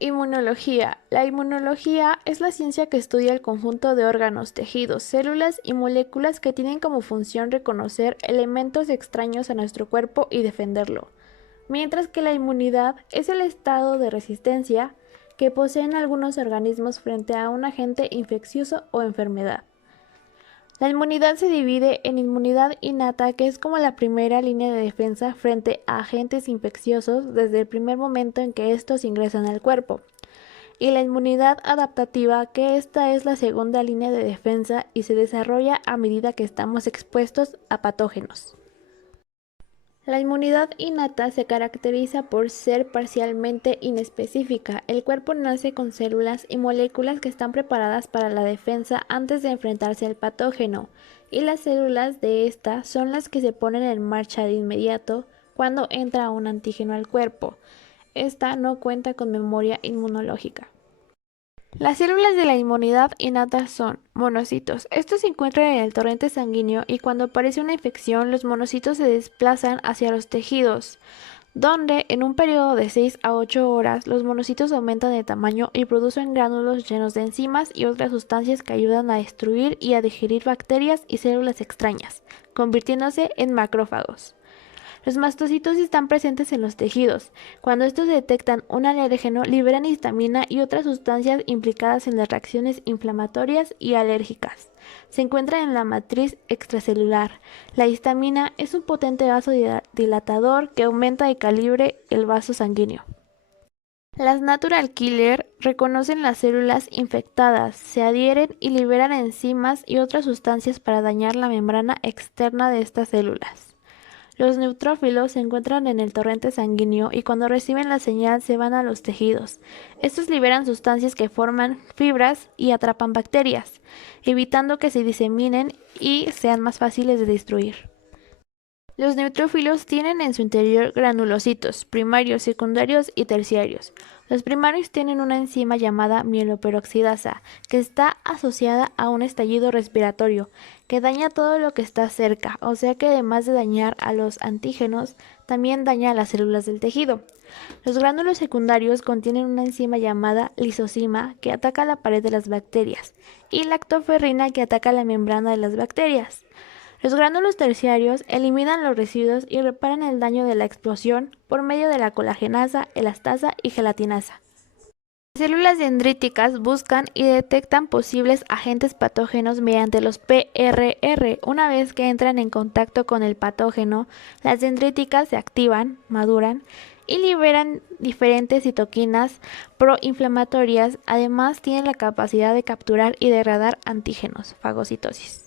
Inmunología. La inmunología es la ciencia que estudia el conjunto de órganos, tejidos, células y moléculas que tienen como función reconocer elementos extraños a nuestro cuerpo y defenderlo, mientras que la inmunidad es el estado de resistencia que poseen algunos organismos frente a un agente infeccioso o enfermedad. La inmunidad se divide en inmunidad innata, que es como la primera línea de defensa frente a agentes infecciosos desde el primer momento en que estos ingresan al cuerpo, y la inmunidad adaptativa, que esta es la segunda línea de defensa y se desarrolla a medida que estamos expuestos a patógenos. La inmunidad innata se caracteriza por ser parcialmente inespecífica. El cuerpo nace con células y moléculas que están preparadas para la defensa antes de enfrentarse al patógeno, y las células de esta son las que se ponen en marcha de inmediato cuando entra un antígeno al cuerpo. Esta no cuenta con memoria inmunológica. Las células de la inmunidad innata son monocitos. Estos se encuentran en el torrente sanguíneo y cuando aparece una infección, los monocitos se desplazan hacia los tejidos, donde en un periodo de 6 a 8 horas los monocitos aumentan de tamaño y producen gránulos llenos de enzimas y otras sustancias que ayudan a destruir y a digerir bacterias y células extrañas, convirtiéndose en macrófagos. Los mastocitos están presentes en los tejidos. Cuando estos detectan un alérgeno, liberan histamina y otras sustancias implicadas en las reacciones inflamatorias y alérgicas. Se encuentra en la matriz extracelular. La histamina es un potente vasodilatador que aumenta de calibre el vaso sanguíneo. Las natural killer reconocen las células infectadas, se adhieren y liberan enzimas y otras sustancias para dañar la membrana externa de estas células. Los neutrófilos se encuentran en el torrente sanguíneo y cuando reciben la señal se van a los tejidos. Estos liberan sustancias que forman fibras y atrapan bacterias, evitando que se diseminen y sean más fáciles de destruir. Los neutrófilos tienen en su interior granulocitos, primarios, secundarios y terciarios. Los primarios tienen una enzima llamada mieloperoxidasa, que está asociada a un estallido respiratorio, que daña todo lo que está cerca, o sea que además de dañar a los antígenos, también daña a las células del tejido. Los gránulos secundarios contienen una enzima llamada lisozima, que ataca la pared de las bacterias, y lactoferrina, que ataca la membrana de las bacterias. Los gránulos terciarios eliminan los residuos y reparan el daño de la explosión por medio de la colagenasa, elastasa y gelatinasa. Las células dendríticas buscan y detectan posibles agentes patógenos mediante los PRR. Una vez que entran en contacto con el patógeno, las dendríticas se activan, maduran y liberan diferentes citoquinas proinflamatorias. Además, tienen la capacidad de capturar y degradar antígenos, fagocitosis.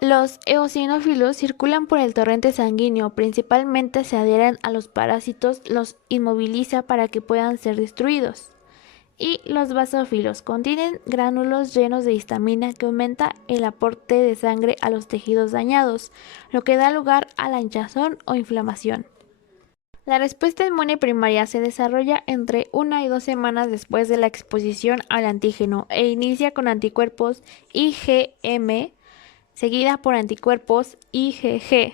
Los eosinófilos circulan por el torrente sanguíneo, principalmente se adhieren a los parásitos, los inmoviliza para que puedan ser destruidos. Y los basófilos contienen gránulos llenos de histamina que aumenta el aporte de sangre a los tejidos dañados, lo que da lugar a la hinchazón o inflamación. La respuesta inmune primaria se desarrolla entre 1 y 2 semanas después de la exposición al antígeno e inicia con anticuerpos IgM seguida por anticuerpos IgG.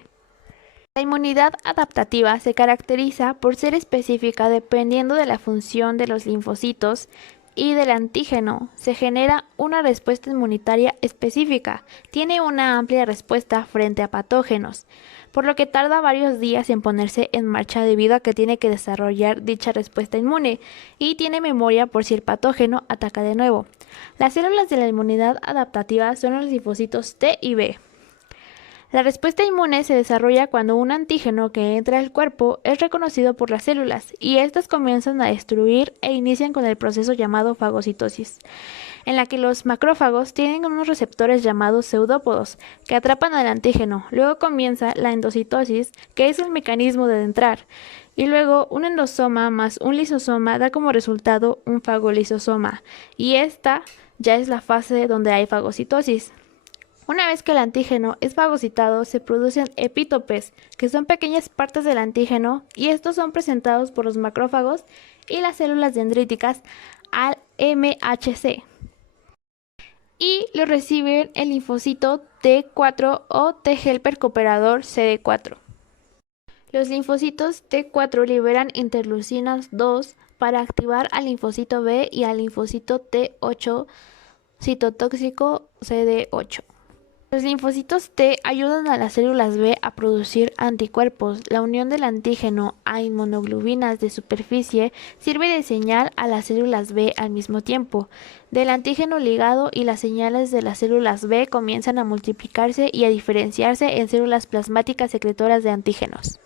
La inmunidad adaptativa se caracteriza por ser específica dependiendo de la función de los linfocitos y del antígeno. Se genera una respuesta inmunitaria específica. Tiene una amplia respuesta frente a patógenos, por lo que tarda varios días en ponerse en marcha debido a que tiene que desarrollar dicha respuesta inmune y tiene memoria por si el patógeno ataca de nuevo. Las células de la inmunidad adaptativa son los linfocitos T y B. La respuesta inmune se desarrolla cuando un antígeno que entra al cuerpo es reconocido por las células y éstas comienzan a destruir e inician con el proceso llamado fagocitosis, en la que los macrófagos tienen unos receptores llamados pseudópodos que atrapan al antígeno. Luego comienza la endocitosis, que es el mecanismo de entrar, y luego un endosoma más un lisosoma da como resultado un fagolisosoma, y esta ya es la fase donde hay fagocitosis. Una vez que el antígeno es fagocitado, se producen epítopes, que son pequeñas partes del antígeno, y estos son presentados por los macrófagos y las células dendríticas al MHC. Y lo reciben el linfocito T4 o T helper cooperador CD4. Los linfocitos T4 liberan interleucinas 2, para activar al linfocito B y al linfocito T8 citotóxico CD8. Los linfocitos T ayudan a las células B a producir anticuerpos. La unión del antígeno a inmunoglobulinas de superficie sirve de señal a las células B al mismo tiempo. Del antígeno ligado y las señales de las células B comienzan a multiplicarse y a diferenciarse en células plasmáticas secretoras de antígenos.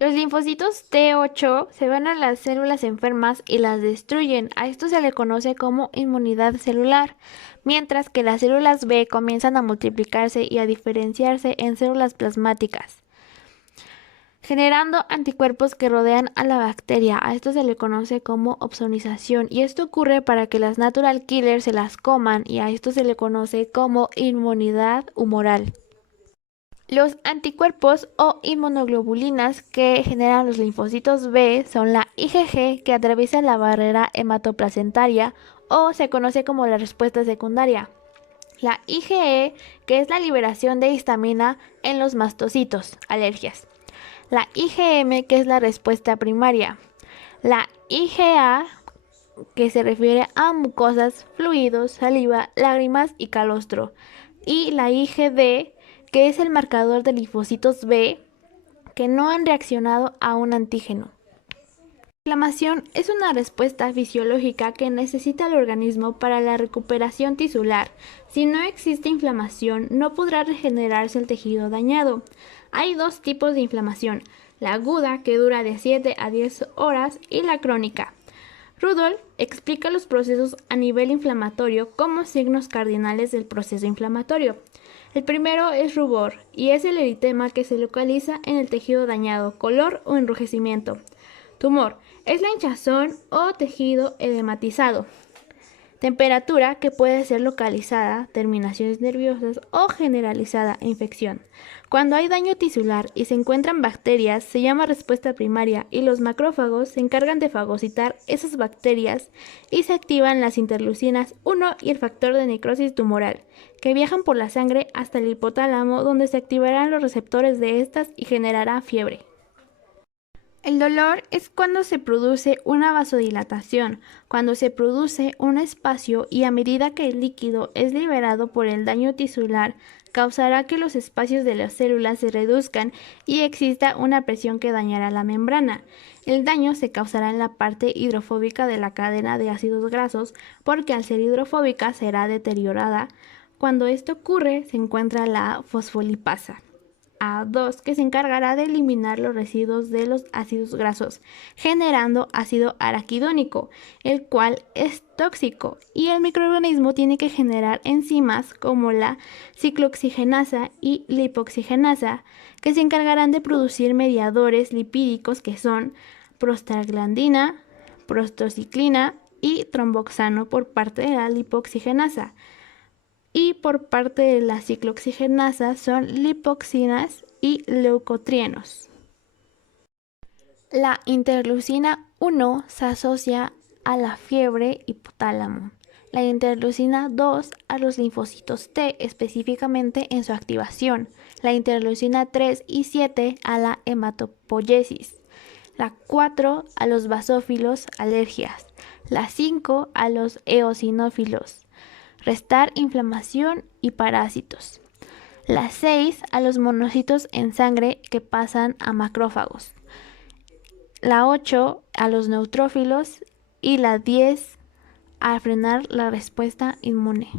Los linfocitos T8 se van a las células enfermas y las destruyen. A esto se le conoce como inmunidad celular, mientras que las células B comienzan a multiplicarse y a diferenciarse en células plasmáticas, generando anticuerpos que rodean a la bacteria. A esto se le conoce como opsonización, y esto ocurre para que las natural killers se las coman, y a esto se le conoce como inmunidad humoral. Los anticuerpos o inmunoglobulinas que generan los linfocitos B son la IgG, que atraviesa la barrera hematoplacentaria o se conoce como la respuesta secundaria. La IgE, que es la liberación de histamina en los mastocitos, alergias. La IgM, que es la respuesta primaria. La IgA, que se refiere a mucosas, fluidos, saliva, lágrimas y calostro. Y la IgD, que es el marcador de linfocitos B que no han reaccionado a un antígeno. La inflamación es una respuesta fisiológica que necesita el organismo para la recuperación tisular. Si no existe inflamación, no podrá regenerarse el tejido dañado. Hay dos tipos de inflamación: la aguda, que dura de 7 a 10 horas, y la crónica. Rudolph explica los procesos a nivel inflamatorio como signos cardinales del proceso inflamatorio. El primero es rubor, y es el eritema que se localiza en el tejido dañado, color o enrojecimiento. Tumor es la hinchazón o tejido edematizado. Temperatura, que puede ser localizada, terminaciones nerviosas o generalizada, infección. Cuando hay daño tisular y se encuentran bacterias, se llama respuesta primaria, y los macrófagos se encargan de fagocitar esas bacterias y se activan las interleucinas 1 y el factor de necrosis tumoral, que viajan por la sangre hasta el hipotálamo, donde se activarán los receptores de estas y generará fiebre. El dolor es cuando se produce una vasodilatación, cuando se produce un espacio y a medida que el líquido es liberado por el daño tisular, causará que los espacios de las células se reduzcan y exista una presión que dañará la membrana. El daño se causará en la parte hidrofóbica de la cadena de ácidos grasos, porque al ser hidrofóbica será deteriorada. Cuando esto ocurre, se encuentra la fosfolipasa A2, que se encargará de eliminar los residuos de los ácidos grasos, generando ácido araquidónico, el cual es tóxico, y el microorganismo tiene que generar enzimas como la ciclooxigenasa y lipoxigenasa, que se encargarán de producir mediadores lipídicos que son prostaglandina, prostrociclina y tromboxano por parte de la lipoxigenasa. Y por parte de la ciclooxigenasa son lipoxinas y leucotrienos. La interleucina 1 se asocia a la fiebre hipotálamo. La interleucina 2 a los linfocitos T, específicamente en su activación. La interleucina 3 y 7 a la hematopoiesis. La 4 a los basófilos, alergias. La 5 a los eosinófilos, restar inflamación y parásitos. La 6 a los monocitos en sangre que pasan a macrófagos. La 8 a los neutrófilos y la 10 a frenar la respuesta inmune.